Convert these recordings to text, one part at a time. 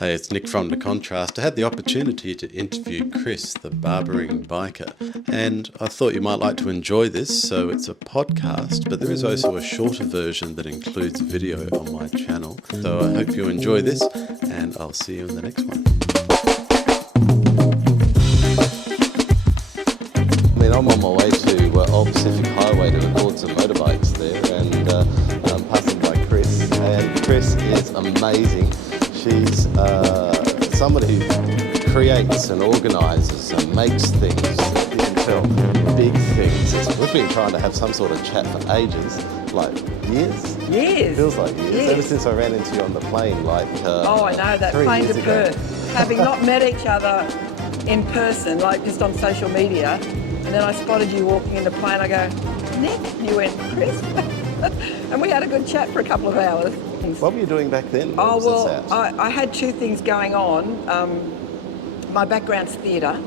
Hey, it's Nick from The Contrast. I had the opportunity to interview Chris, the barbering biker, and I thought you might like to enjoy this. So it's a podcast, but there is also a shorter version that includes video on my channel. So I hope you enjoy this, and I'll see you in the next one. I'm on my way to Old Pacific Highway to record some motorbikes there, and I'm passing by Chris, and Chris is amazing. She's somebody who creates and organises and makes things, you can tell, big things. We've been trying to have some sort of chat for ages, like years. Years. Feels like years. Ever since I ran into you on the plane, like oh, I know, that plane to Perth. Having not met each other in person, like just on social media, and then I spotted you walking in the plane. I go, Nick, you went, Chris? And we had a good chat for a couple of hours. What were you doing back then? Oh, well, I had two things going on. My background's theatre,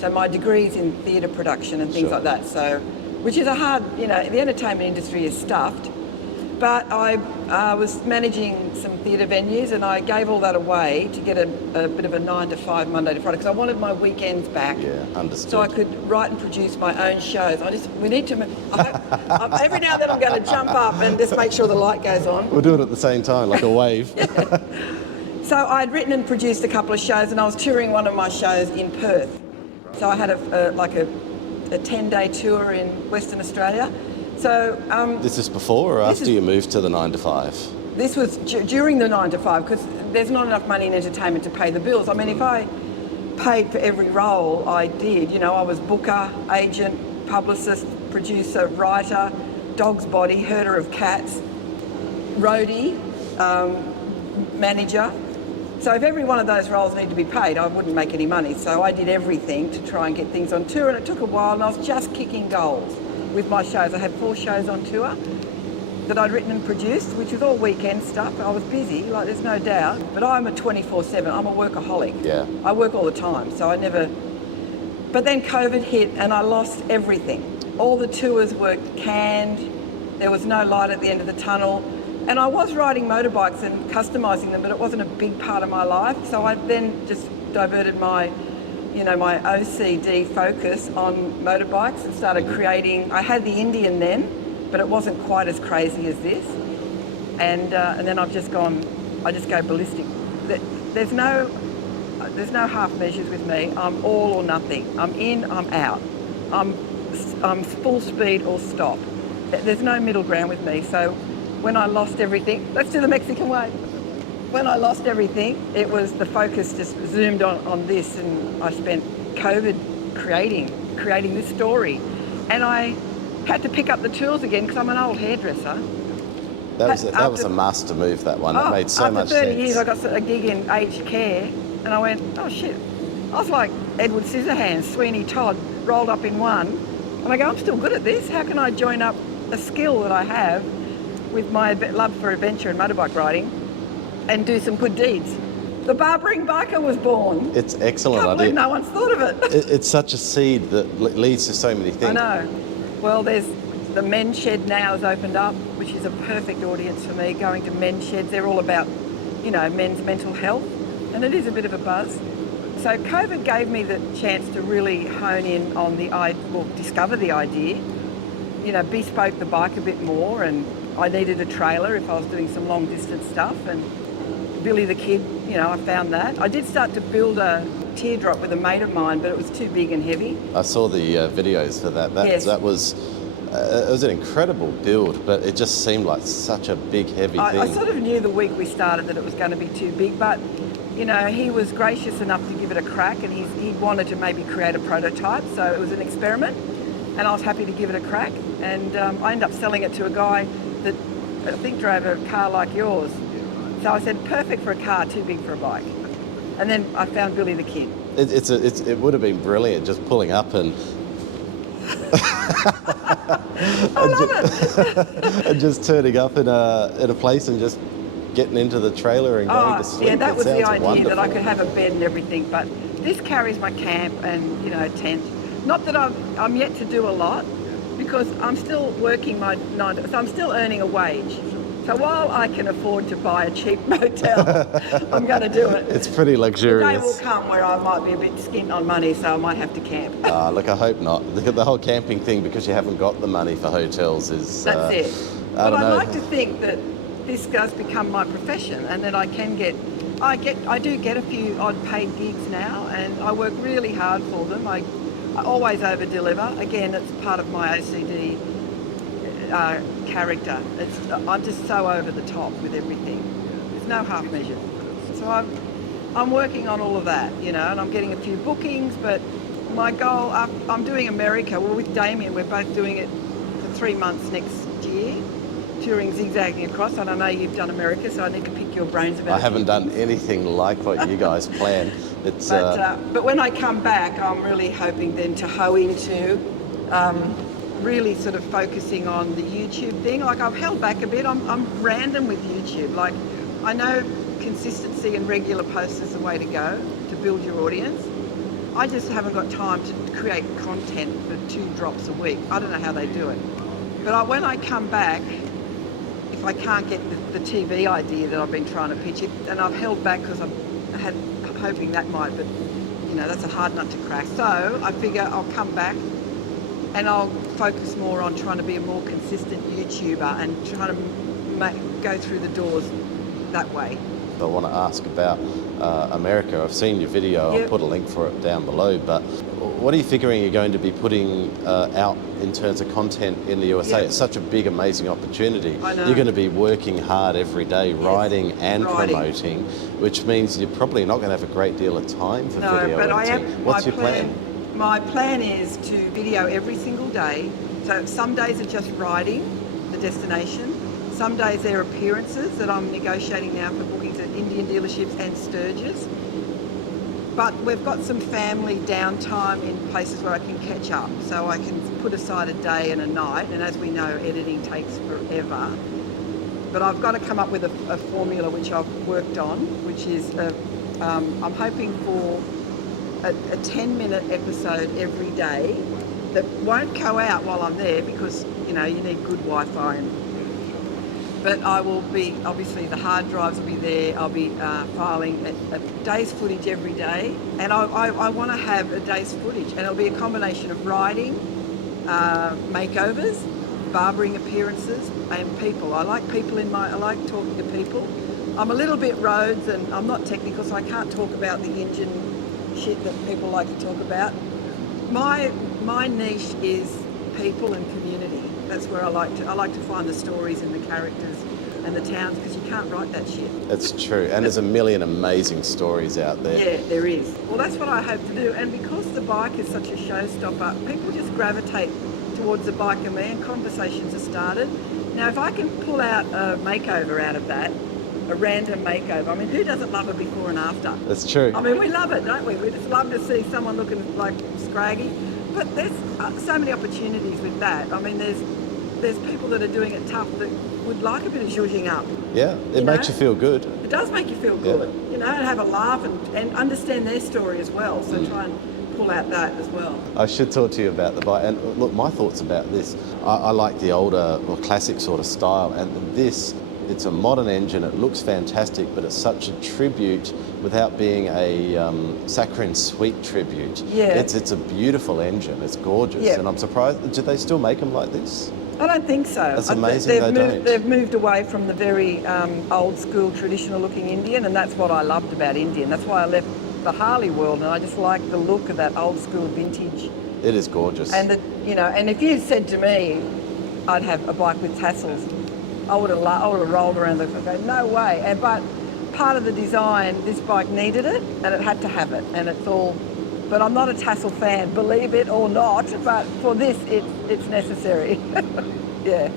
so my degree's in theatre production and things like that. So, which is a hard, the entertainment industry is stuffed. But I was managing some theatre venues, and I gave all that away to get a bit of a 9 to 5 Monday to Friday, because I wanted my weekends back. Yeah, understood. So I could write and produce my own shows. We need to. Every now and then I'm going to jump up and just make sure the light goes on. We'll do it at the same time, like a wave. So I'd written and produced a couple of shows, and I was touring one of my shows in Perth. So I had a 10-day tour in Western Australia. So this is before or after you moved to the 9 to 5? This was during the 9 to 5, because there's not enough money in entertainment to pay the bills. I mean, if I paid for every role I did, I was booker, agent, publicist, producer, writer, dog's body, herder of cats, roadie, manager. So if every one of those roles needed to be paid, I wouldn't make any money. So I did everything to try and get things on tour, and it took a while, and I was just kicking goals with my shows. I had 4 shows on tour that I'd written and produced, which was all weekend stuff. I was busy, there's no doubt. But I'm a 24/7, I'm a workaholic. Yeah. I work all the time, so I never... But then COVID hit and I lost everything. All the tours were canned, there was no light at the end of the tunnel. And I was riding motorbikes and customising them, but it wasn't a big part of my life. So I then just diverted my OCD focus on motorbikes and started creating. I had the Indian then, but it wasn't quite as crazy as this. And then I just go ballistic. There's no half measures with me. I'm all or nothing. I'm in, I'm out. I'm full speed or stop. There's no middle ground with me. So when I lost everything, let's do the Mexican way. When I lost everything, it was the focus just zoomed on this, and I spent COVID creating this story. And I had to pick up the tools again because I'm an old hairdresser. That was a master move, that one. It made so much sense. After 30 years, I got a gig in aged care, and I went, oh shit. I was like Edward Scissorhands, Sweeney Todd, rolled up in one. And I go, I'm still good at this. How can I join up a skill that I have with my love for adventure and motorbike riding and do some good deeds? The Barbering biker was born. It's excellent. Can't believe no one's thought of it. It's such a seed that leads to so many things. I know. Well, there's the men's shed now has opened up, which is a perfect audience for me, going to men's sheds. They're all about, men's mental health, and it is a bit of a buzz. So COVID gave me the chance to really hone in on discover the idea, bespoke the bike a bit more, and I needed a trailer if I was doing some long distance stuff, and Billy the Kid, I found that. I did start to build a teardrop with a mate of mine, but it was too big and heavy. I saw the videos for that. Yes. That was, it was an incredible build, but it just seemed like such a big, heavy thing. I sort of knew the week we started that it was going to be too big, but he was gracious enough to give it a crack, and he wanted to maybe create a prototype, so it was an experiment, and I was happy to give it a crack. And I ended up selling it to a guy that I think drove a car like yours. So I said, perfect for a car, too big for a bike. And then I found Billy the Kid. It would have been brilliant just pulling up and I love it. and just turning up in a place and just getting into the trailer and going to sleep. Yeah, that was the idea, wonderful. that I could have a bed and everything. But this carries my camp and tent. Not that I'm yet to do a lot, because I'm still working my 9 to, so I'm still earning a wage. So while I can afford to buy a cheap motel, I'm going to do it. It's pretty The day luxurious. will come where I might be a bit skint on money, so I might have to camp. Look, I hope not. The whole camping thing, because you haven't got the money for hotels, is... That's it. I But don't I'd know. like to think that this does become my profession, and that I can get... I do get a few odd paid gigs now, and I work really hard for them. I always over-deliver. Again, it's part of my OCD character. I'm just so over the top with everything. There's no half measures. So I'm working on all of that, you know, and I'm getting a few bookings, but my goal, I'm doing America. Well, with Damien, we're both doing it for 3 months next year, touring, zigzagging across. And I know you've done America, so I need to pick your brains about it. I haven't done anything like what you guys planned. It's, but when I come back, I'm really hoping then to hoe into really sort of focusing on the YouTube thing. Like, I've held back a bit. I'm random with YouTube. Like, I know consistency and regular posts is the way to go to build your audience. I just haven't got time to create content for 2 drops a week. I don't know how they do it. But when I come back, if I can't get the TV idea that I've been trying to pitch it, and I've held back because I'm hoping that might, but you know, that's a hard nut to crack. So I figure I'll come back and I'll focus more on trying to be a more consistent YouTuber and trying to go through the doors that way. I want to ask about America. I've seen your video. Yep. I'll put a link for it down below. But what are you figuring you're going to be putting out in terms of content in the USA? Yep. It's such a big, amazing opportunity. I know. You're going to be working hard every day, writing and Writing. promoting, which means you're probably not going to have a great deal of time for video editing. But I am. What's your plan? My plan is to video every single day. So some days are just riding the destination. Some days they're appearances that I'm negotiating now for bookings at Indian dealerships and Sturgis. But we've got some family downtime in places where I can catch up. So I can put aside a day and a night. And as we know, editing takes forever. But I've got to come up with a formula which I've worked on, which is I'm hoping for a 10-minute episode every day that won't go out while I'm there, because you know you need good Wi-Fi. But I will be, obviously the hard drives will be there. I'll be filing a day's footage every day, and I want to have a day's footage, and it'll be a combination of riding, makeovers, barbering appearances, and people. I like talking to people. I'm a little bit roads, and I'm not technical, so I can't talk about the engine shit that people like to talk about. My niche is people and community. That's where I like to find the stories and the characters and the towns, because you can't write that shit. It's true, and there's a million amazing stories out there. Yeah, there is. Well, that's what I hope to do, and because the bike is such a showstopper, people just gravitate towards the bike and me, and conversations are started. Now, if I can pull out a makeover out of that, a random makeover. I mean, who doesn't love a before and after? That's true. I mean, we love it, don't we? We just love to see someone looking like scraggy. But there's so many opportunities with that. I mean, there's people that are doing it tough that would like a bit of zhuzhing up. Yeah, it makes you feel good. It does make you feel good, you know, and have a laugh and understand their story as well. So try and pull out that as well. I should talk to you about the bike. And look, my thoughts about this, I like the older or classic sort of style, and this, it's a modern engine, it looks fantastic, but it's such a tribute without being a saccharine sweet tribute. Yeah. It's a beautiful engine, it's gorgeous, Yeah. and I'm surprised, do they still make them like this? I don't think so. That's amazing They've moved away from the very old school, traditional looking Indian, and that's what I loved about Indian. That's why I left the Harley world, and I just like the look of that old school vintage. It is gorgeous. And and if you said to me, I'd have a bike with tassels, I would have rolled around the and go, no way. But part of the design, this bike needed it, and it had to have it, and it's all. But I'm not a tassel fan, believe it or not. But for this, it's necessary. Yeah.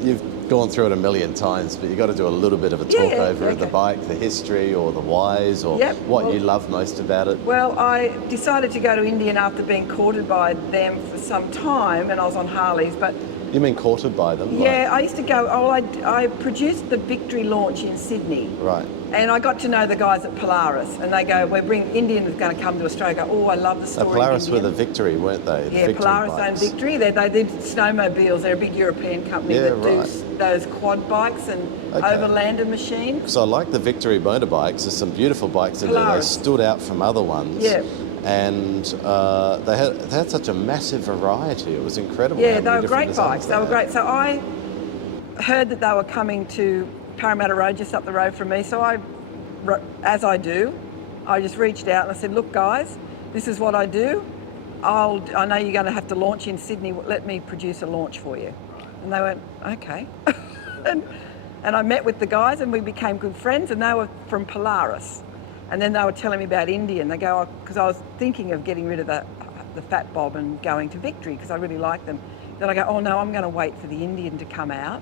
You've gone through it a million times, but you've got to do a little bit of a talk over of the bike, the history or the whys, or what you love most about it. Well, I decided to go to Indian after being courted by them for some time, and I was on Harleys, but You mean courted by them? Yeah, I used to go, I produced the Victory launch in Sydney. Right. And I got to know the guys at Polaris, and they go, Indian is going to come to Australia. I go, oh, I love the story. Polaris of were the Indian. Victory, weren't they? Yeah, Polaris owned Victory. They did snowmobiles. They're a big European company that do those quad bikes and overlander machines. So I like the Victory motorbikes. There's some beautiful bikes in there. They stood out from other ones. Yeah. And they had such a massive variety. It was incredible. Yeah, they were great bikes. They were great. So I heard that they were coming to Parramatta Road, just up the road from me. So as I do, I just reached out and I said, look guys, this is what I do. I know you're going to have to launch in Sydney. Let me produce a launch for you. And they went, okay. and I met with the guys and we became good friends, and they were from Polaris. And then they were telling me about India, and they go, because I was thinking of getting rid of the Fat Bob and going to Victory because I really like them. Then I go, oh no, I'm going to wait for the Indian to come out.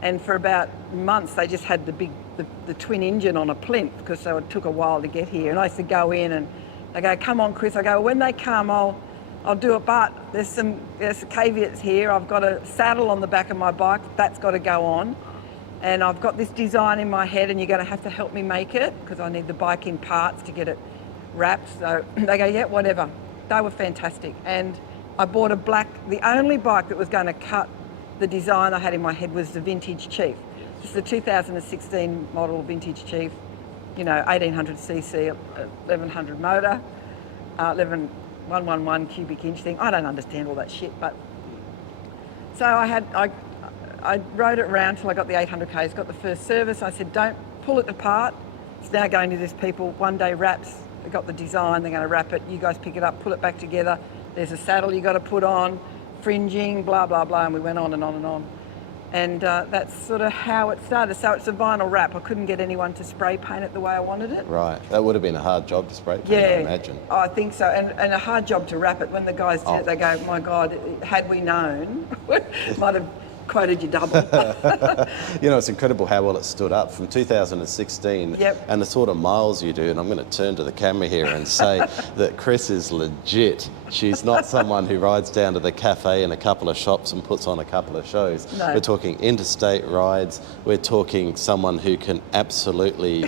And for about months, they just had the twin engine on a plinth because it took a while to get here. And I used to go in and they go, come on, Chris. I go, well, when they come, I'll do it, but there's some caveats here. I've got a saddle on the back of my bike. That's got to go on. And I've got this design in my head and you're going to have to help me make it because I need the bike in parts to get it wrapped. So they go, yeah, whatever. They were fantastic. And I bought the only bike that was going to cut the design I had in my head was the Vintage Chief. This is the 2016 model Vintage Chief, 1800cc, 1100 motor, 111 cubic inch thing. I don't understand all that shit, but so I rode it around till I got the 800Ks, got the first service. I said, don't pull it apart. It's now going to this people, one day wraps. They got the design, they're going to wrap it. You guys pick it up, pull it back together. There's a saddle you got to put on, fringing, blah, blah, blah. And we went on and on and on. And that's sort of how it started. So it's a vinyl wrap. I couldn't get anyone to spray paint it the way I wanted it. Right. That would have been a hard job to spray paint, I imagine. Oh, I think so. And a hard job to wrap it. When the guys did it, they go, my God, had we known, might have quoted you double. It's incredible how well it stood up from 2016 and the sort of miles you do. And I'm going to turn to the camera here and say that Chris is legit. She's not someone who rides down to the cafe in a couple of shops and puts on a couple of shows. No. We're talking interstate rides. We're talking someone who can absolutely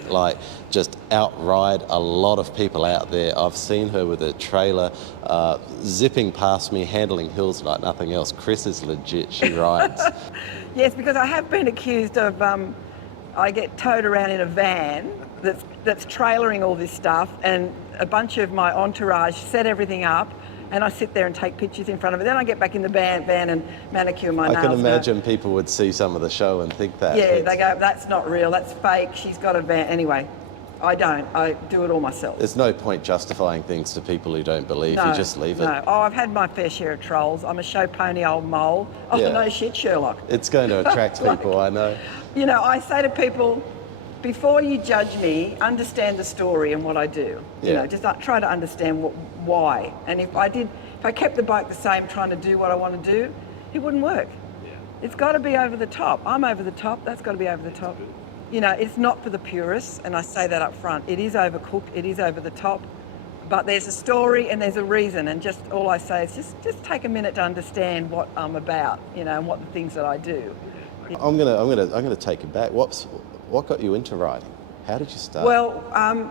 just outride a lot of people out there. I've seen her with a trailer zipping past me, handling hills like nothing else. Chris is legit. She rides. Yes, because I have been accused of, I get towed around in a van that's trailering all this stuff, and a bunch of my entourage set everything up, and I sit there and take pictures in front of it. Then I get back in the van and manicure my nails. I can imagine people would see some of the show and think that. Yeah, they go, that's not real, that's fake, she's got a van. Anyway, I don't. I do it all myself. There's no point justifying things to people who don't believe. You just leave it. No. Oh, I've had my fair share of trolls. I'm a show pony old mole. Oh, no shit, Sherlock. It's going to attract people, I know. I say to people, before you judge me, understand the story and what I do. Just try to understand why. And if I kept the bike the same, trying to do what I want to do, it wouldn't work. Yeah. It's got to be over the top. I'm over the top. That's got to be over the top. It's not for the purists, and I say that up front. It is overcooked. It is over the top. But there's a story and there's a reason. And just all I say is just take a minute to understand what I'm about, and what the things that I do. I'm gonna take it back. What got you into riding? How did you start? Well,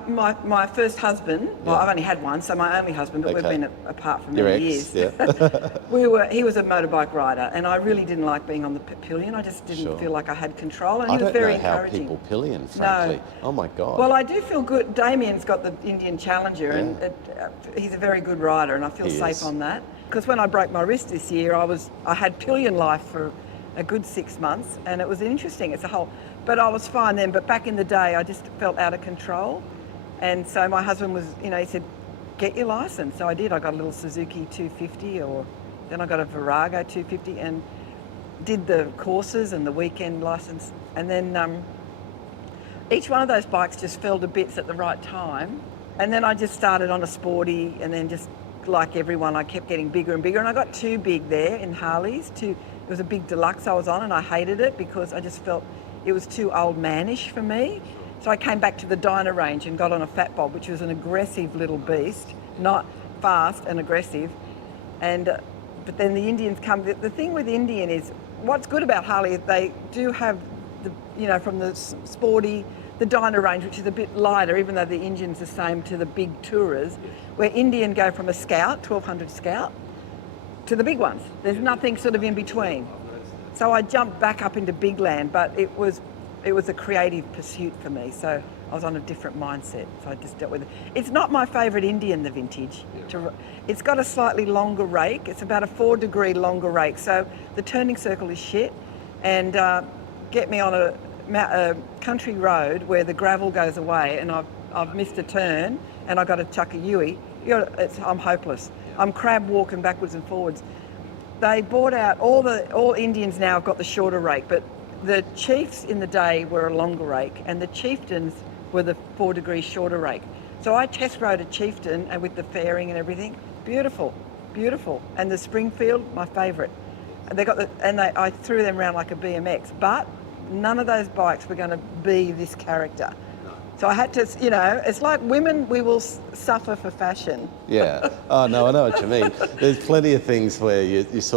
my first husband, I've only had one, so my only husband, but we've been apart for many years. Yeah. He was a motorbike rider, and I really didn't like being on the pillion. I just didn't feel like I had control, and he was very encouraging. I don't know how people pillion, frankly. No. Oh my God. Well, I do feel good. Damien's got the Indian Challenger, and he's a very good rider, and I feel safe on that. Because when I broke my wrist this year, I had pillion life for a good 6 months, and it was interesting. But I was fine then, but back in the day, I just felt out of control. And so my husband was, he said, get your license. So I did. I got a little Suzuki 250, then I got a Virago 250 and did the courses and the weekend license. And then each one of those bikes just fell to bits at the right time. And then I just started on a sporty, and then just like everyone, I kept getting bigger and bigger. And I got too big there in Harleys. It was a big deluxe I was on, and I hated it because I just felt it was too old manish for me. So I came back to the Dyna range and got on a Fat Bob, which was an aggressive little beast, not fast and aggressive. And but then the Indians come. The thing with Indian is, what's good about Harley, they do have the, you know, from the sporty, the Dyna range, which is a bit lighter, even though the engine's the same to the big Tourers, where Indian go from a Scout, 1200 Scout, to the big ones. There's nothing sort of in between. So I jumped back up into big land, but it was a creative pursuit for me. So I was on a different mindset, so I just dealt with it. It's not my favourite Indian, the vintage. It's got a slightly longer rake. It's about a 4-degree longer rake. So the turning circle is shit, and get me on a country road where the gravel goes away, and I've missed a turn, and I've got to chuck a Yui. I'm hopeless. I'm crab walking backwards and forwards. They bought out all Indians now have got the shorter rake, but the chiefs in the day were a longer rake, and the chieftains were the 4-degree shorter rake. So I test rode a chieftain, and with the fairing and everything, beautiful, beautiful. And the Springfield, my favourite. I threw them around like a BMX, but none of those bikes were going to be this character. So I had to, you know, it's like women, we will suffer for fashion. Yeah. Oh, no, I know what you mean. There's plenty of things where there's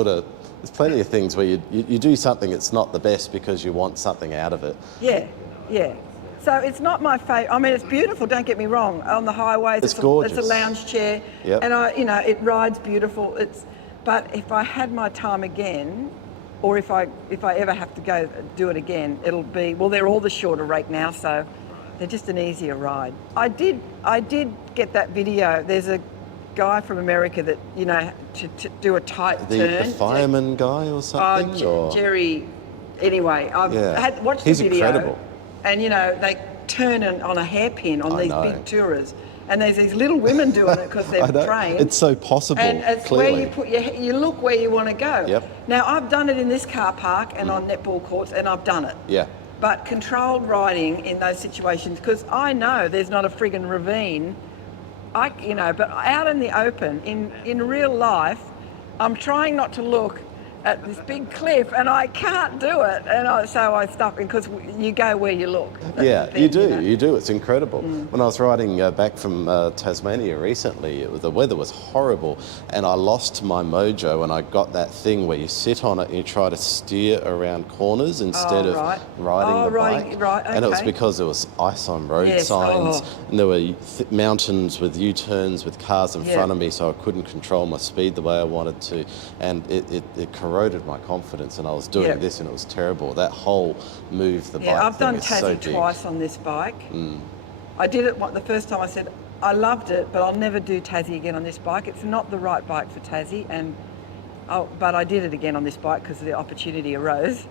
plenty of things where you do something that's not the best because you want something out of it. Yeah, yeah. So it's not my favourite. I mean, it's beautiful, don't get me wrong. On the highways, it's gorgeous. It's a lounge chair. Yep. And it rides beautiful. But if I had my time again, or if I ever have to go do it again, it'll be, well, they're all the shorter rake now, so they're just an easier ride. I did get that video. There's a guy from America that, you know, to do a tight turn. The fireman guy or something? Jerry. Anyway, I've watched the video. He's incredible. And, you know, they turn on a hairpin on these big tourers. And there's these little women doing it because they're trained. It's so possible, and it's clearly. where you look where you want to go. Yep. Now, I've done it in this car park and on netball courts, and I've done it. Yeah. But controlled riding in those situations, because I know there's not a friggin' ravine, but out in the open, in real life, I'm trying not to look at this big cliff, and I can't do it, and so I stop, because you go where you look. Yeah, you do. You do. It's incredible. When I was riding back from Tasmania recently, the weather was horrible, and I lost my mojo, and I got that thing where you sit on it and you try to steer around corners instead of riding the bike. Right, okay. And it was because there was ice on road signs, and there were mountains with U-turns with cars in front of me, so I couldn't control my speed the way I wanted to, and it corroded my confidence, and I was doing this, and it was terrible. That whole move the bike I've done thing Tassie twice on this bike. I did it the first time. I said I loved it, but I'll never do Tassie again on this bike. It's not the right bike for Tassie, but I did it again on this bike because the opportunity arose.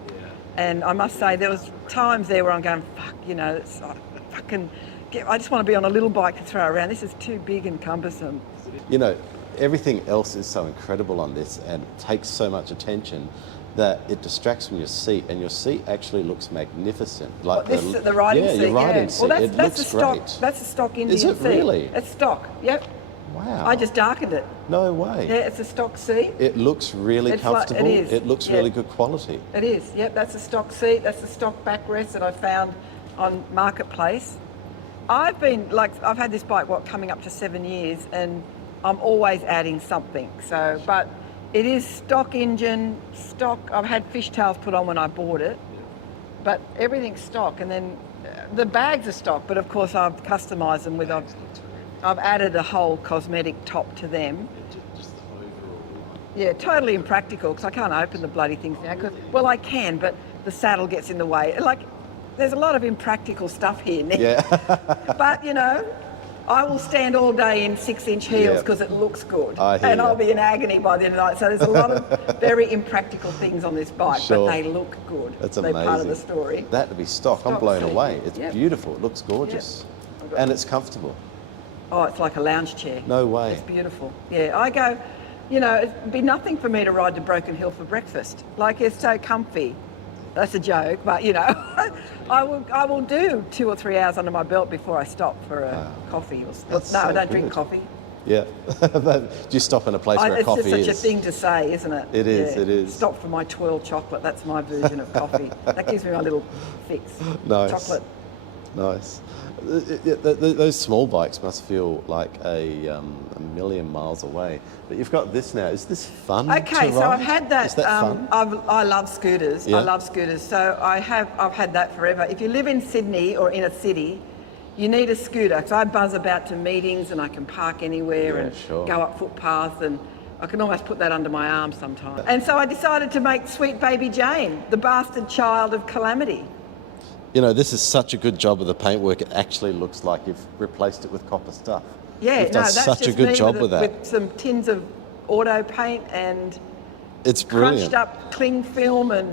And I must say, there was times there where I'm going, fuck, you know, I just want to be on a little bike to throw around. This is too big and cumbersome. You know, everything else is so incredible on this and takes so much attention that it distracts from your seat, and your seat actually looks magnificent. Like the riding seat. Your riding seat. Well, it looks great. That's a stock Indian seat. Is it really? It's stock. Yep. Wow. I just darkened it. No way. Yeah, it's a stock seat. It looks really comfortable. It is. It looks really good quality. It is. Yep. That's a stock seat. That's a stock backrest that I found on Marketplace. I've had this bike coming up to 7 years, and I'm always adding something. So, but it is stock engine, stock. I've had fishtails put on when I bought it, but everything's stock. And then the bags are stock, but of course I've customised them with. I've added a whole cosmetic top to them. Yeah, totally impractical because I can't open the bloody things now. Well, I can, but the saddle gets in the way. There's a lot of impractical stuff here, Nick. Yeah. But I will stand all day in 6-inch heels because it looks good. I'll be in agony by the end of the night. So there's a lot of very impractical things on this bike, but they look good. That's amazing. They're part of the story. That to be stock. I'm blown away. It's beautiful. It looks gorgeous. Yep. And it's comfortable. Oh, it's like a lounge chair. No way. It's beautiful. Yeah, I go, it'd be nothing for me to ride to Broken Hill for breakfast. It's so comfy. That's a joke, but I will do 2 or 3 hours under my belt before I stop for a coffee. I don't drink coffee. Yeah. Do you stop in a place where coffee is? It's just such a thing to say, isn't it? It is, it is. Stop for my twirl chocolate. That's my version of coffee. That gives me my little fix. Nice. Chocolate. Nice. Those small bikes must feel like a million miles away. But you've got this now. Is this fun to Okay, so ride? I've had that. Is that fun? I love scooters. Yeah. I love scooters. So I've had that forever. If you live in Sydney or in a city, you need a scooter. So I buzz about to meetings and I can park anywhere Yeah, and sure. go up footpaths, and I can almost put that under my arm sometimes. And so I decided to make sweet baby Jane, the bastard child of calamity. You know, this is such a good job of the paintwork. It actually looks like you've replaced it with copper stuff. Yeah, You've done that's such a just good me job with that. with some tins of auto paint and It's brilliant. crunched up cling film, and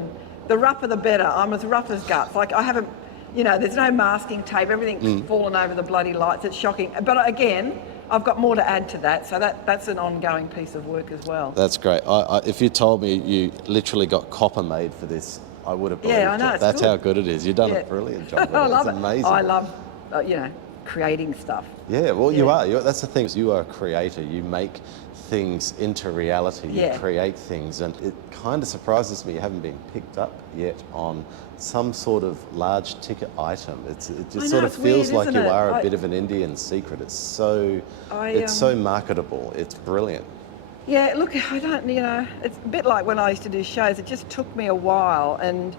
the rougher the better. I'm as rough as guts. Like I haven't, there's no masking tape. Everything's fallen over the bloody lights. It's shocking. But again, I've got more to add to that. So that's an ongoing piece of work as well. That's great. If you told me you literally got copper made for this, I would have believed Yeah, I know, it. it's That's good. how good it is. You've done Yeah. a brilliant job with I it. love It's it. amazing. I love, creating stuff. Yeah, well, you Yeah. are. That's the thing. Is you are a creator. You make things into reality. You Yeah. create things, and it kind of surprises me you haven't been picked up yet on some sort of large ticket item. It I just know, sort of it's feels weird, like isn't you it? are a bit of an Indian secret. It's so marketable. It's brilliant. Yeah, look, I don't, it's a bit like when I used to do shows. It just took me a while, and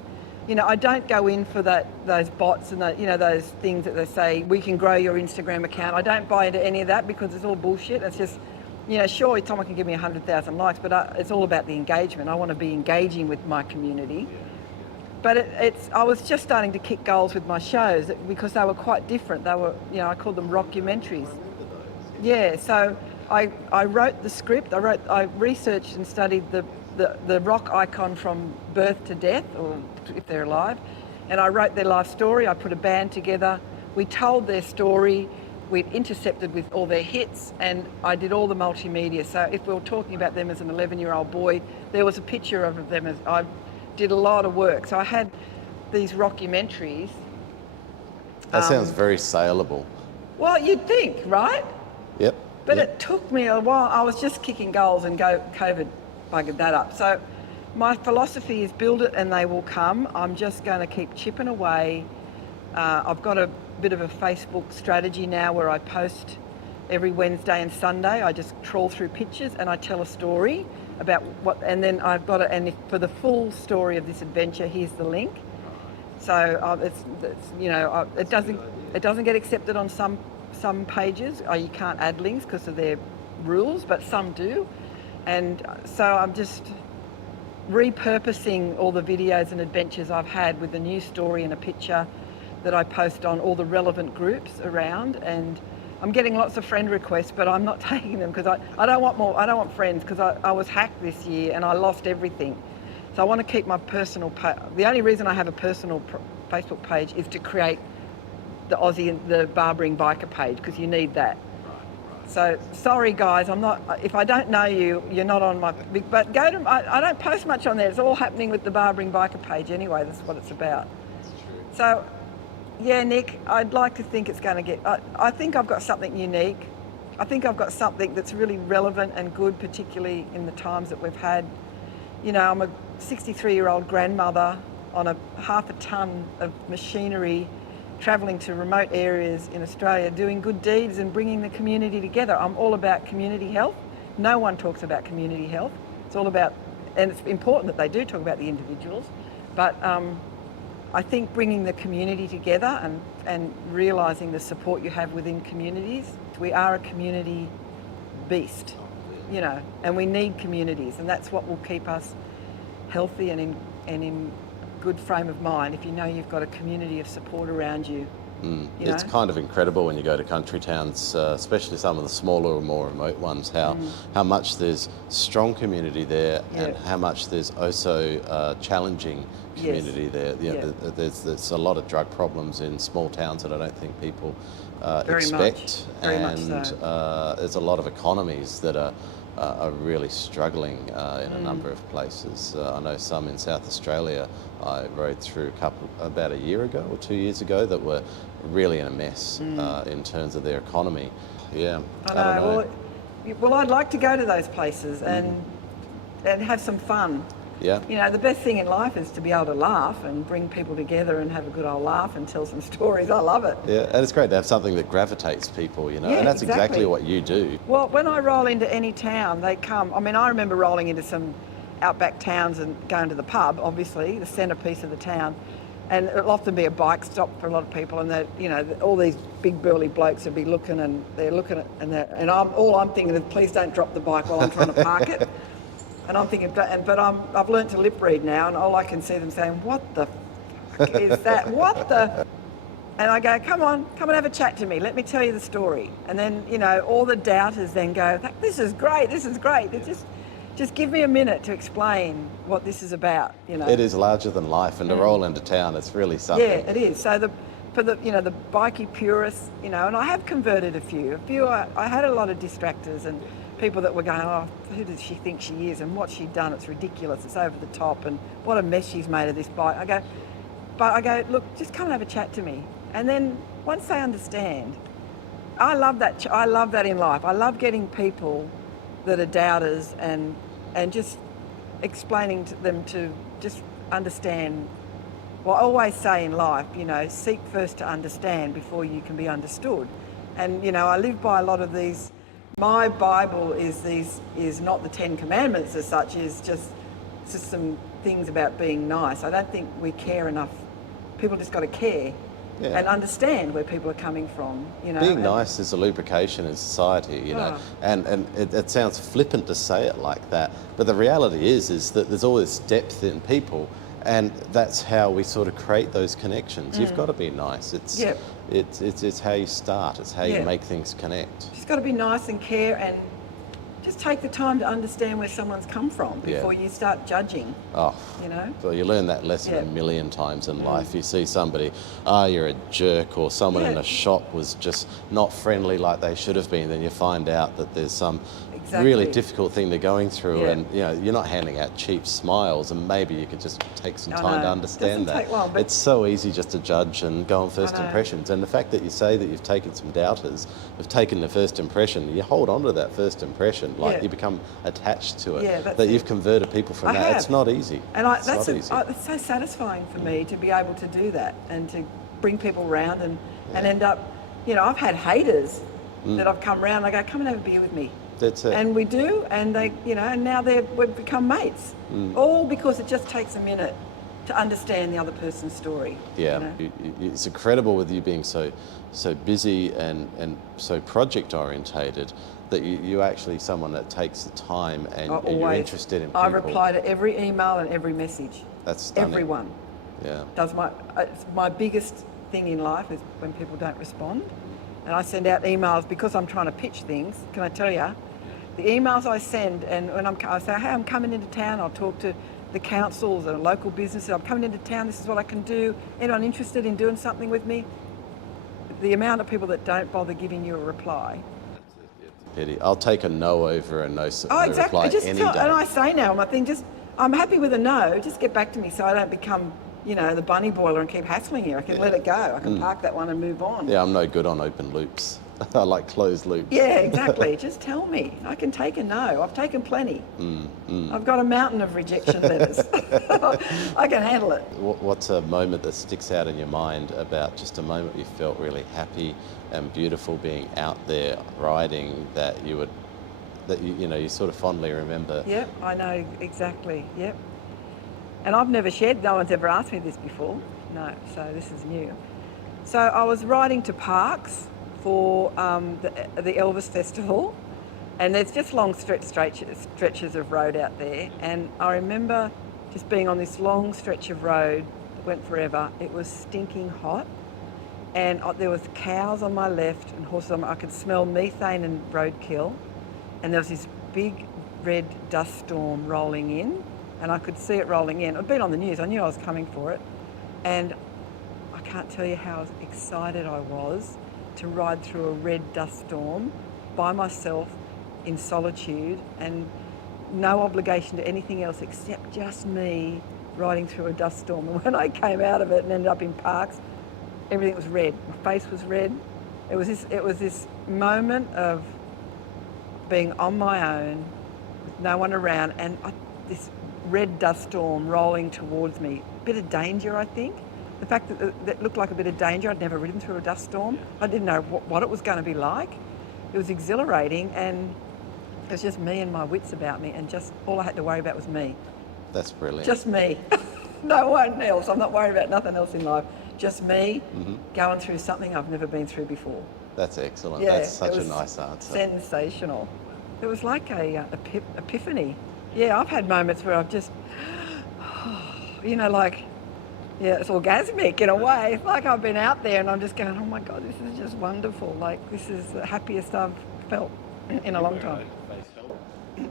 I don't go in for those bots and those things that they say we can grow your Instagram account. I don't buy into any of that because it's all bullshit. It's just, sure, someone can give me 100,000 likes, but it's all about the engagement. I want to be engaging with my community. But I was just starting to kick goals with my shows because they were quite different. They were, I called them rockumentaries. Yeah, so I wrote the script. I researched and studied the rock icon from birth to death, or if they're alive, and I wrote their life story. I put a band together. We told their story. We'd intercepted with all their hits, and I did all the multimedia. So if we were talking about them as an 11-year-old boy, there was a picture of them. I did a lot of work. So I had these rockumentaries. That sounds very saleable. Well, you'd think, right? Yep. But yep. it took me a while. I was just kicking goals, and COVID buggered that up. So my philosophy is build it and they will come. I'm just going to keep chipping away. I've got a bit of a Facebook strategy now where I post every Wednesday and Sunday. I just trawl through pictures and I tell a story about and then I've got it. And for the full story of this adventure, here's the link. So it doesn't get accepted on some pages. You can't add links because of their rules, but some do. And so I'm just repurposing all the videos and adventures I've had with a new story and a picture that I post on all the relevant groups around. And I'm getting lots of friend requests, but I'm not taking them because I don't want more. I don't want friends because I was hacked this year and I lost everything. So I want to keep my personal the only reason I have a personal Facebook page is to create the Barbering biker page, because you need that. So sorry guys, I'm not. If I don't know you, you're not on my. But go to. I don't post much on there. It's all happening with the Barbering biker page anyway. That's what it's about. So, yeah, Nick, I'd like to think it's going to get. I think I've got something unique. I think I've got something that's really relevant and good, particularly in the times that we've had. I'm a 63-year-old grandmother on half a ton of machinery, travelling to remote areas in Australia, doing good deeds and bringing the community together. I'm all about community health. No one talks about community health. It's all about, and it's important that they do talk about the individuals, but I think bringing the community together and realising the support you have within communities. We are a community beast, and we need communities, and that's what will keep us healthy and in good frame of mind if you know you've got a community of support around you. It's kind of incredible when you go to country towns, especially some of the smaller or more remote ones, how much there's strong community there and how much there's also challenging community there. There's a lot of drug problems in small towns that I don't think people expect, and there's a lot of economies that are really struggling in a number of places. I know some in South Australia I rode through about a year ago or 2 years ago that were really in a mess in terms of their economy. Yeah, I don't know. Well, I'd like to go to those places and have some fun. Yeah. You know, the best thing in life is to be able to laugh and bring people together and have a good old laugh and tell some stories. I love it. Yeah, and it's great to have something that gravitates people, you know, Yeah, and that's exactly exactly what you do. Well, when I roll into any town, they come. I mean, I remember rolling into some outback towns and going to the pub, obviously, the centrepiece of the town. And it'll often be a bike stop for a lot of people, and that, you know, all these big burly blokes would be looking, and they're looking at, and I'm thinking of, please don't drop the bike while I'm trying to park it. And I'm thinking, but I've learnt to lip read now, and all I can see them saying, what the fuck is that? What the? And I go, come on have a chat to me. Let me tell you the story. And then, you know, all the doubters then go, this is great. It's just give me a minute to explain what this is about, you know. It is larger than life, and to roll into town, it's really something. Yeah, it is. So for the you know, the bikey purists, you know, and I have converted a few. I had a lot of distractors and people that were going, oh, who does she think she is, and what's she done? It's ridiculous. It's over the top, and what a mess she's made of this bike. I go, look, just come and have a chat to me. And then once they understand, I love that. I love that in life. I love getting people that are doubters and just explaining to them to just understand. Well, I always say in life, you know, seek first to understand before you can be understood. And, you know, I live by a lot of these. My Bible is not the 10 Commandments as such, is just some things about being nice. I don't think we care enough. People just got to care. Yeah. And understand where people are coming from, you know. Being nice is a lubrication in society, you know, and it sounds flippant to say it like that, but the reality is that there's always depth in people, and that's how we sort of create those connections. You've got to be nice. It's how you start. It's how you make things connect. Just got to be nice and care, and just take the time to understand where someone's come from before you start judging. Oh, you know. Well, you learn that lesson a million times in life. You see somebody, you're a jerk, or someone in a shop was just not friendly like they should have been. Then you find out that there's some really difficult thing they're going through, and you know, you're not handing out cheap smiles, and maybe you could just take some time to understand that. Take long, but it's so easy just to judge and go on first impressions, and the fact that you say that you've taken some doubters, have taken the first impression, you hold on to that first impression, like you become attached to it, that you've converted people from that. It's not easy. And it's so satisfying for me to be able to do that and to bring people around and end up, you know, I've had haters that I've come around, they go, come and have a beer with me. That's it. And we do, and they, you know, and now we've become mates. All because it just takes a minute to understand the other person's story. Yeah, you know? It's incredible with you being so busy and so project orientated that you're actually someone that takes the time and you're interested in people. I reply to every email and every message. That's stunning. Everyone. Yeah. It's my biggest thing in life is when people don't respond. And I send out emails because I'm trying to pitch things. Can I tell you? The emails I send, and when I say, hey, I'm coming into town, I'll talk to the councils and local businesses. I'm coming into town, this is what I can do. Anyone interested in doing something with me? The amount of people that don't bother giving you a reply. Pity. I'll take a no over a no exactly. reply any day. And I say now, I'm happy with a no, just get back to me so I don't become, you know, the bunny boiler and keep hassling you. I can let it go. I can park that one and move on. Yeah, I'm no good on open loops. I like closed loops. Yeah, exactly. Just tell me. I can take a no. I've taken plenty. I've got a mountain of rejection letters. I can handle it. What's a moment that sticks out in your mind about just a moment you felt really happy and beautiful being out there riding that you sort of fondly remember? Yep, I know exactly. Yep. And I've never shared. No one's ever asked me this before. No, so this is new. So I was riding to Parks for the Elvis Festival, and there's just long stretches of road out there, and I remember just being on this long stretch of road that went forever. It was stinking hot, and there was cows on my left and horses on my. I could smell methane and roadkill, and there was this big red dust storm rolling in, and I could see it rolling in. It'd been on the news. I knew I was coming for it, and I can't tell you how excited I was to ride through a red dust storm by myself in solitude and no obligation to anything else except just me riding through a dust storm. And when I came out of it and ended up in Parks, everything was red. My face was red. It was this moment of being on my own with no one around, and this red dust storm rolling towards me. A bit of danger, I think. The fact that that looked like a bit of danger, I'd never ridden through a dust storm. I didn't know what it was going to be like. It was exhilarating, and it was just me and my wits about me, and just all I had to worry about was me. That's brilliant. Just me. No one else. I'm not worried about nothing else in life. Just me going through something I've never been through before. That's excellent. Yeah, That's such it a was nice answer. sensational. It was like a epiphany. Yeah, I've had moments where I've just, you know, like, yeah, it's orgasmic in a way. It's like I've been out there and I'm just going, oh my God, this is just wonderful. Like, this is the happiest I've felt in a long time.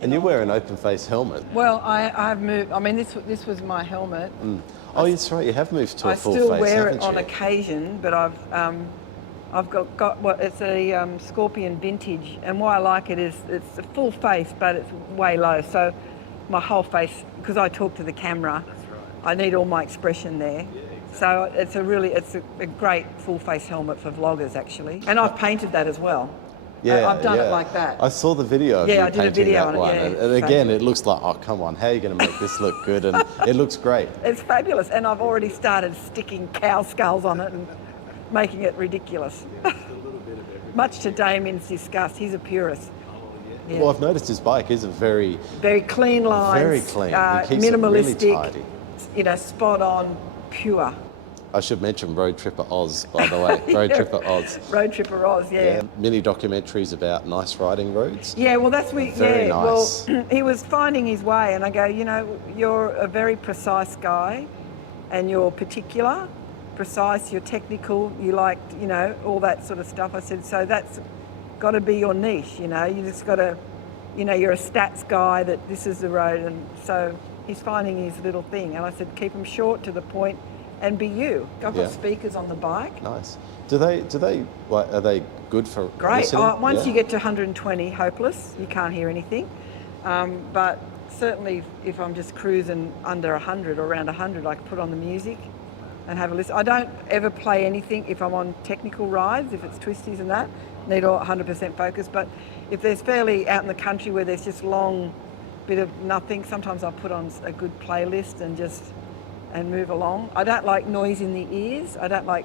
And you wear an open face helmet. Well, I've moved. I mean, this was my helmet. Oh, that's right. You have moved to a full face. I still wear it haven't on you? occasion, but I've got what it's a Scorpion vintage, and why I like it is it's a full face, but it's way low. So my whole face, because I talk to the camera, I need all my expression there. So it's a great full face helmet for vloggers actually, and I've painted that as well. Yeah, I've done it like that. I saw the video of you I did a painting video that on it, one. yeah. And again, it looks like, oh, come on, how are you going to make this look good? And it looks great. It's fabulous, and I've already started sticking cow skulls on it and making it ridiculous. Much to Damien's disgust. He's a purist. Yeah. Well, I've noticed his bike is a very clean lines. Very clean. He keeps minimalistic. it really tidy. You know, spot on, pure. I should mention Road Tripper Oz, by the way. Road Tripper Oz. Road Tripper Oz, yeah. Mini documentaries about nice riding roads. Yeah, well, that's Very nice. Well, he was finding his way, and I go, you know, you're a very precise guy, and you're particular, precise, you're technical, you like, you know, all that sort of stuff. I said, so that's got to be your niche, you know. You just got to, you know, you're a stats guy, that this is the road, and so he's finding his little thing. And I said, keep them short, to the point, and be you. I've got speakers on the bike. Nice. Do they? Like, are they good for Great. listening? Once you get to 120, hopeless. You can't hear anything. But certainly, if I'm just cruising under 100 or around 100, I can put on the music and have a listen. I don't ever play anything if I'm on technical rides, if it's twisties and that. Need all 100% focus. But if there's fairly out in the country where there's just long bit of nothing, sometimes I'll put on a good playlist and just move along. I don't like noise in the ears. I don't like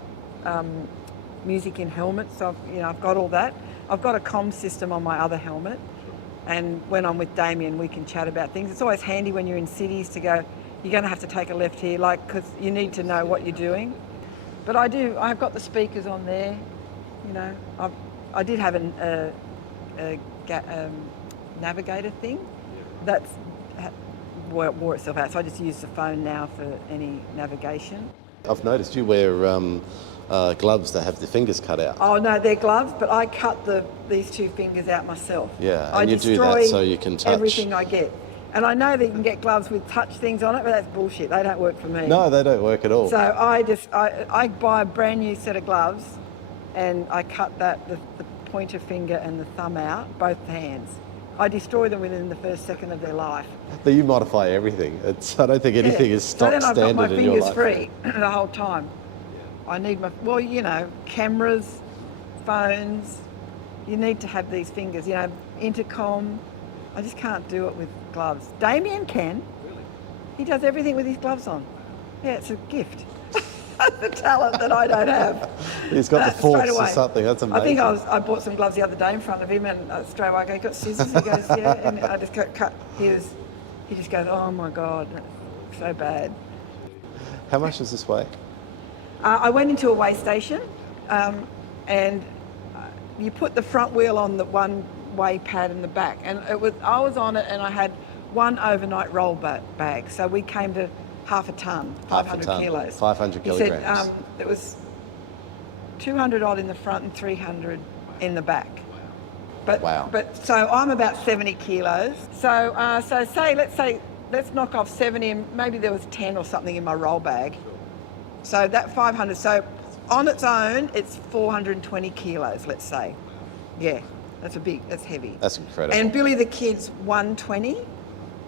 music in helmets. So I've got all that. I've got a comm system on my other helmet, and when I'm with Damien, we can chat about things. It's always handy when you're in cities to go, you're going to have to take a left here, like, because you need to know what you're doing. But I've got the speakers on there. You know, I did have a navigator thing. That's wore itself out, so I just use the phone now for any navigation. I've noticed you wear gloves that have the fingers cut out. Oh no, they're gloves, but I cut these two fingers out myself. Yeah, and I you do that so you can touch everything I get. And I know that you can get gloves with touch things on it, but that's bullshit. They don't work for me. No, they don't work at all. So I buy a brand new set of gloves, and I cut the pointer finger and the thumb out, both hands. I destroy them within the first second of their life. But you modify everything. I don't think anything is stock standard in your life. So then I've got my fingers free the whole time. I need cameras, phones. You need to have these fingers, intercom. I just can't do it with gloves. Damien can. Really? He does everything with his gloves on. Yeah, it's a gift. The talent that I don't have. He's got the force or something. That's amazing. I think I bought some gloves the other day in front of him, and straight away I go, "You got scissors?" He goes, "Yeah," and I just cut. He just goes, "Oh my God, that's so bad." How much does this weigh? I went into a weigh station, and you put the front wheel on the one weigh pad in the back, and I was on it, and I had one overnight roll bag, so we came to half a ton, 500 kilos. 500 kilograms. He said it was 200 odd in the front and 300 in the back. But, wow. But so I'm about 70 kilos. So let's knock off 70, and maybe there was 10 or something in my roll bag. So that 500. So on its own, it's 420 kilos. Let's say. Yeah, that's heavy. That's incredible. And Billy the Kid's 120,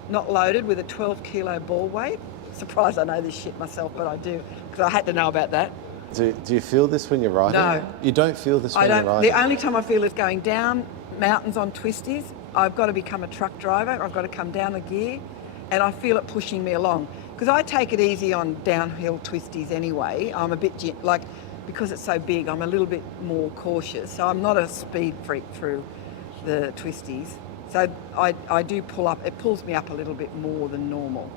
not loaded, with a 12 kilo ball weight. Surprised I know this shit myself, but I do, because I had to know about that. Do you feel this when you're riding? No. You don't feel this when you're riding? The only time I feel is going down mountains on twisties. I've got to become a truck driver. I've got to come down a gear. and I feel it pushing me along. Because I take it easy on downhill twisties anyway. I'm a bit, because it's so big, I'm a little bit more cautious. So I'm not a speed freak through the twisties. So I do pull up, it pulls me up a little bit more than normal.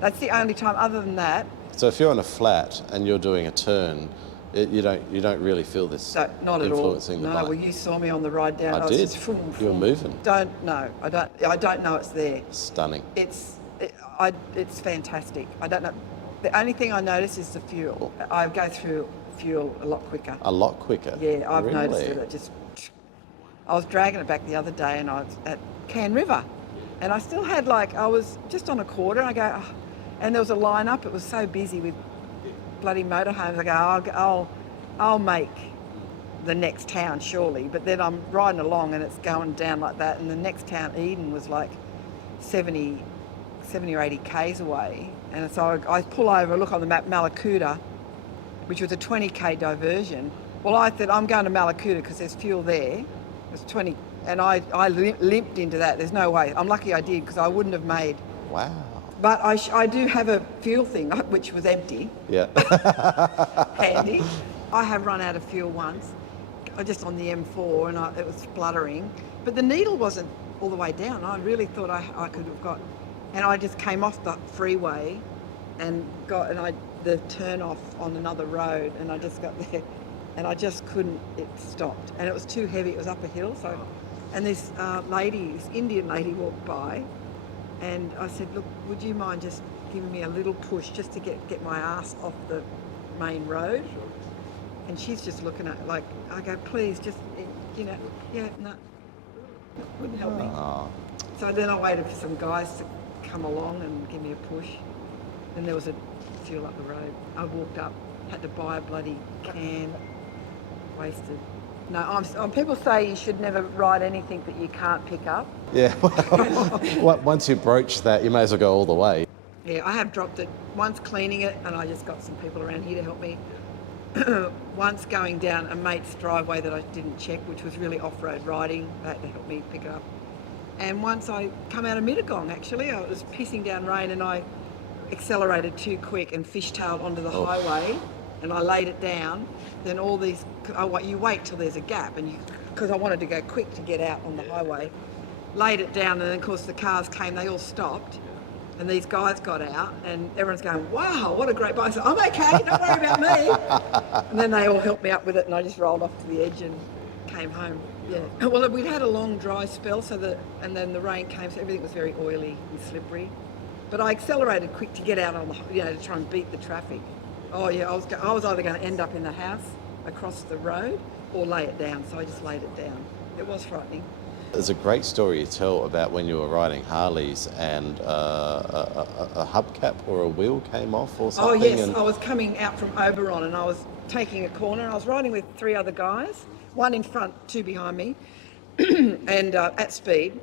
That's the only time. Other than that, So if you're on a flat and you're doing a turn, you don't really feel this so not at all. influencing the No, bike. well, you saw me on the ride down. I was did. just vroom, You were vroom. moving. I don't know it's there. Stunning. It's fantastic. I don't know. The only thing I notice is the fuel. I go through fuel a lot quicker. A lot quicker. Yeah, I've Really? noticed it. I was dragging it back the other day, and I was at Can River, and I still had I was just on a quarter. And I go, oh, and there was a line up. It was so busy with bloody motorhomes. I go, I'll make the next town surely. But then I'm riding along, and it's going down like that. And the next town, Eden, was like 70 or 80 k's away. And so I pull over, look on the map, Malakuta, which was a 20k diversion. Well, I thought I'm going to Malakuta because there's fuel there. It's 20, and I limped into that. There's no way. I'm lucky I did, because I wouldn't have made. Wow. But I do have a fuel thing, which was empty. Yeah. Handy. I have run out of fuel once, just on the M4, and it was spluttering. But the needle wasn't all the way down. I really thought I could have got, and I just came off the freeway and the turn off on another road, and I just got there, and I just couldn't, it stopped. And it was too heavy, it was up a hill, and this Indian lady walked by, and I said, look, would you mind just giving me a little push just to get my ass off the main road? And she's just looking at I go, please, just, yeah, no, wouldn't help me. Oh. So then I waited for some guys to come along and give me a push. Then there was a fuel up the road. I walked up, had to buy a bloody can, wasted. No, people say you should never ride anything that you can't pick up. Yeah. Well, once you broach that, you may as well go all the way. Yeah, I have dropped it. Once cleaning it, and I just got some people around here to help me. Once going down a mate's driveway that I didn't check, which was really off-road riding. They had to help me pick it up. And once I come out of Mittagong, actually, I was pissing down rain, and I accelerated too quick and fishtailed onto the highway, and I laid it down. Then all these, you wait till there's a gap, and because I wanted to go quick to get out on the highway, laid it down, and then of course the cars came, they all stopped, and these guys got out, and everyone's going, wow, what a great bike. I said, I'm okay, don't worry about me. And then they all helped me up with it, and I just rolled off to the edge and came home. Yeah. Well, we'd had a long dry spell, and then the rain came, so everything was very oily and slippery. But I accelerated quick to get out on to try and beat the traffic. Oh yeah, I was either going to end up in the house across the road or lay it down, so I just laid it down. It was frightening. There's a great story you tell about when you were riding Harleys and a hubcap or a wheel came off or something. Oh yes, I was coming out from Oberon, and I was taking a corner, and I was riding with 3 other guys, 1 in front, 2 behind me, and at speed.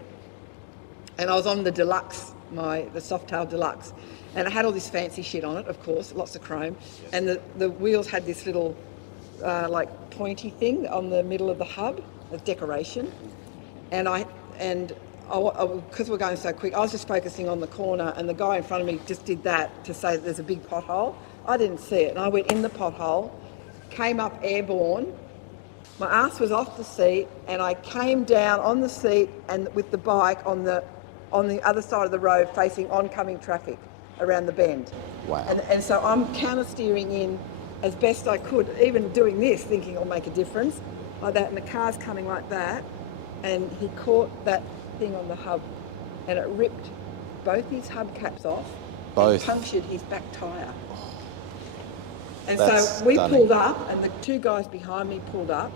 And I was on the Deluxe, the Softail Deluxe, and it had all this fancy shit on it, of course, lots of chrome, and the wheels had this little pointy thing on the middle of the hub as decoration. And because we're going so quick, I was just focusing on the corner, and the guy in front of me just did that to say that there's a big pothole. I didn't see it, and I went in the pothole, came up airborne. My ass was off the seat, and I came down on the seat and with the bike on the other side of the road facing oncoming traffic around the bend. Wow. And so I'm counter steering in as best I could, even doing this, thinking it'll make a difference, like that, and the car's coming like that, and he caught that thing on the hub, and it ripped both his hubcaps off. Both. And punctured his back tyre. And That's so we stunning. pulled up, and the 2 guys behind me pulled up,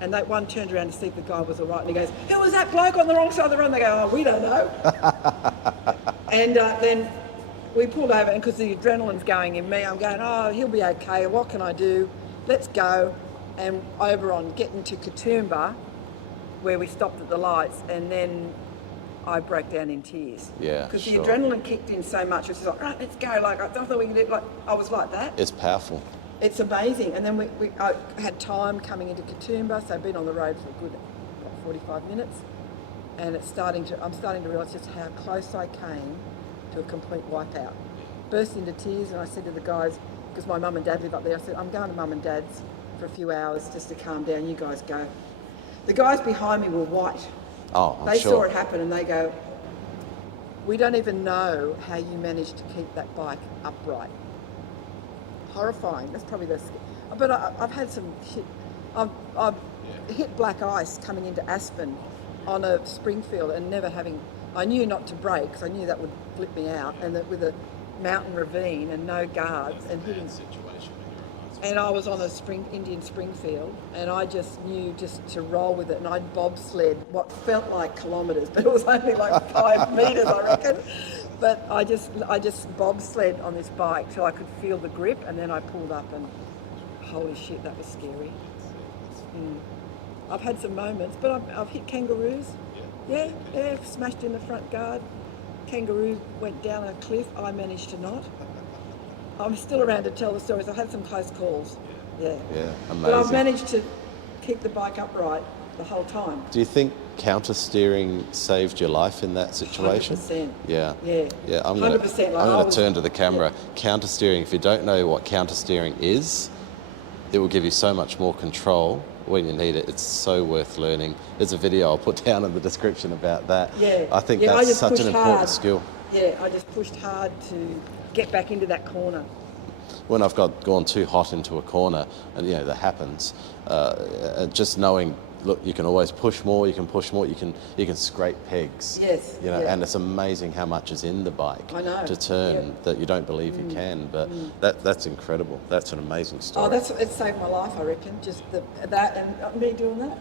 and that one turned around to see if the guy was all right, and he goes, who was that bloke on the wrong side of the road? And they go, oh, we don't know. And then we pulled over, and because the adrenaline's going in me, I'm going, oh, he'll be okay, what can I do? Let's go. And over on getting to Katoomba, where we stopped at the lights, and then I broke down in tears. Yeah, because sure. the adrenaline kicked in so much. It was like, right, let's go. I don't think we can do it. I was like that. It's powerful. It's amazing. And then I had time coming into Katoomba, so I've been on the road for a good 45 minutes, and I'm starting to realise just how close I came to a complete wipeout. Burst into tears, and I said to the guys, because my mum and dad live up there, I said, I'm going to mum and dad's for a few hours just to calm down. You guys go. The guys behind me were white. Oh, I'm They sure. saw it happen, and they go, we don't even know how you managed to keep that bike upright. Horrifying. That's probably the. But I've had some shit. I've hit black ice coming into Aspen on a Springfield and never having. I knew not to brake because I knew that would flip me out, and that with a mountain ravine and no guards and hitting. And I was on a Indian Springfield, and I just knew just to roll with it, and I'd bobsled what felt like kilometres, but it was only like 5 metres, I reckon. But I just bobsled on this bike till I could feel the grip, and then I pulled up, and holy shit, that was scary. I've had some moments, but I've hit kangaroos. Yeah, smashed in the front guard. Kangaroo went down a cliff. I managed to not. I'm still around to tell the stories. I've had some close calls. Yeah, amazing. but I've managed to keep the bike upright the whole time. Do you think counter steering saved your life in that situation? 100%. Yeah. I'm 100%. going to turn to the camera. Counter steering. If you don't know what counter steering is, it will give you so much more control when you need it. It's so worth learning. There's a video I'll put down in the description about that. Yeah. I think I that's just such an pushed important hard. skill. Yeah, I just pushed hard to get back into that corner. When I've gone too hot into a corner, and that happens, just knowing, look, you can always push more, you can scrape pegs. Yes. And it's amazing how much is in the bike to turn that you don't believe you can. But that's incredible. That's an amazing story. Oh, it saved my life, I reckon. Just that and me doing that.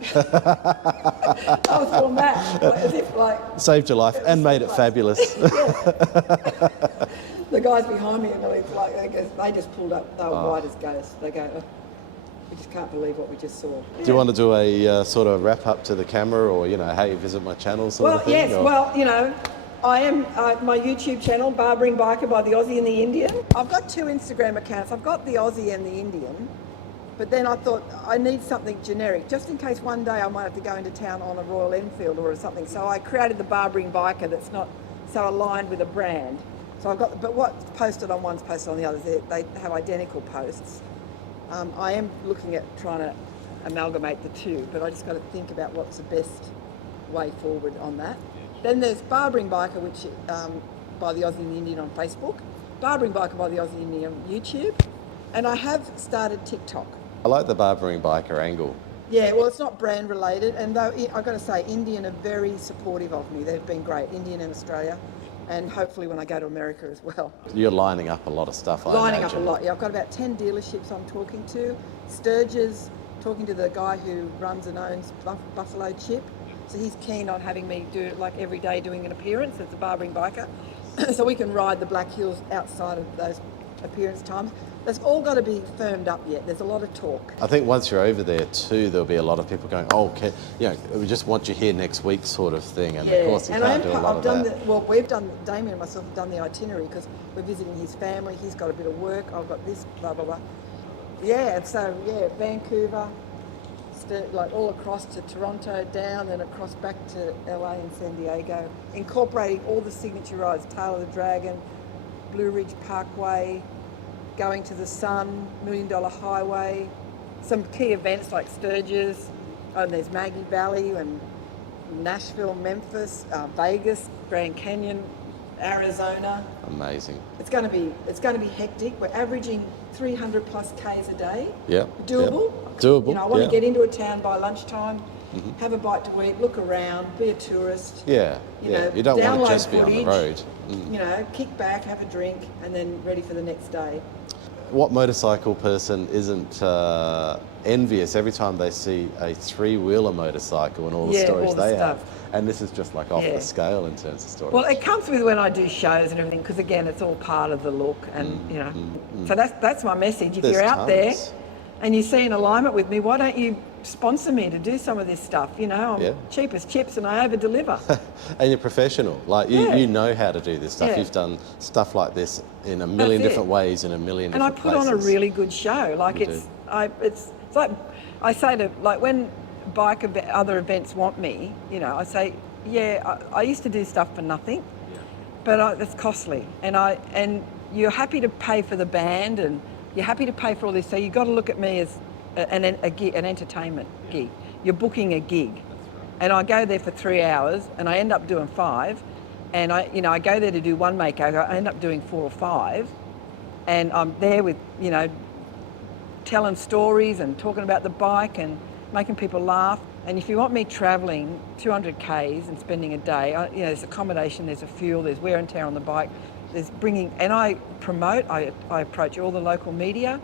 I was doing that, as if like saved your life and made it fabulous. The guys behind me, they just pulled up. They were white as ghosts. They go, oh, we just can't believe what we just saw. Do you want to do a sort of wrap up to the camera, or how you visit my channel sort of thing? Yes. Or? Well, I am my YouTube channel, Barbering Biker by the Aussie and the Indian. I've got 2 Instagram accounts. I've got the Aussie and the Indian, but then I thought I need something generic, just in case one day I might have to go into town on a Royal Enfield or something. So I created the Barbering Biker that's not so aligned with a brand. So I've got, but what's posted on one's posted on the others. They have identical posts. I am looking at trying to amalgamate the 2, but I just got to think about what's the best way forward on that. Then there's Barbering Biker, which by the Aussie and the Indian on Facebook, Barbering Biker by the Aussie and Indian on YouTube, and I have started TikTok. I like the Barbering Biker angle. Yeah, well, it's not brand related, and though I've got to say, Indian are very supportive of me. They've been great, Indian and Australia. And hopefully when I go to America as well. You're lining up a lot of stuff, Lining up a lot, yeah. I've got about 10 dealerships I'm talking to. Sturgis, talking to the guy who runs and owns Buffalo Chip. So he's keen on having me do it like every day, doing an appearance as a Barbering Biker. So we can ride the Black Hills outside of those appearance times. That's all got to be firmed up yet. There's a lot of talk. I think once you're over there too, there'll be a lot of people going, oh, okay, we just want you here next week sort of thing. And of course you can't do a lot of that. We've done, Damien and myself have done the itinerary because we're visiting his family. He's got a bit of work. I've got this, blah, blah, blah. Yeah, and so, Vancouver, like all across to Toronto, down and across back to LA and San Diego, incorporating all the signature rides, Tail of the Dragon, Blue Ridge Parkway, Going to the Sun, $1 Million Highway, some key events like Sturgis, and there's Maggie Valley and Nashville, Memphis, Vegas, Grand Canyon, Arizona. Amazing. It's going to be hectic. We're averaging 300 plus Ks a day. Yeah. Doable. Yeah. Doable. I want to get into a town by lunchtime, have a bite to eat, look around, be a tourist. Yeah. You don't want to just be on the road. Kick back, have a drink, and then ready for the next day. What motorcycle person isn't envious every time they see a 3-wheeler motorcycle and all the stories all the they stuff. have? And this is just like off the scale in terms of stories. Well, it comes with when I do shows and everything, because again, it's all part of the look, and So that's my message. If There's you're out tons. there and you see an alignment with me, why don't you sponsor me to do some of this stuff? I'm cheap as chips and I over deliver. And you're professional. Like you know how to do this stuff. Yeah. You've done stuff like this in a million different ways in a million and I different put places. on a really good show. Like it's like I say to, like, when other events want me, I say, I used to do stuff for nothing. but it's costly, and you're happy to pay for the band, and you're happy to pay for all this. So you've got to look at me as an entertainment gig. You're booking a gig, and I go there for 3 hours, and I end up doing 5, and I go there to do one makeover, I end up doing 4 or 5, and I'm there with telling stories and talking about the bike and making people laugh. And if you want me travelling 200 k's and spending a day, there's accommodation, there's a fuel, there's wear and tear on the bike, there's bringing, and I promote, I approach all the local media,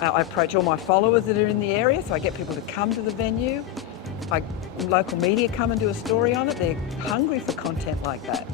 I approach all my followers that are in the area, so I get people to come to the venue. Local media come and do a story on it. They're hungry for content like that.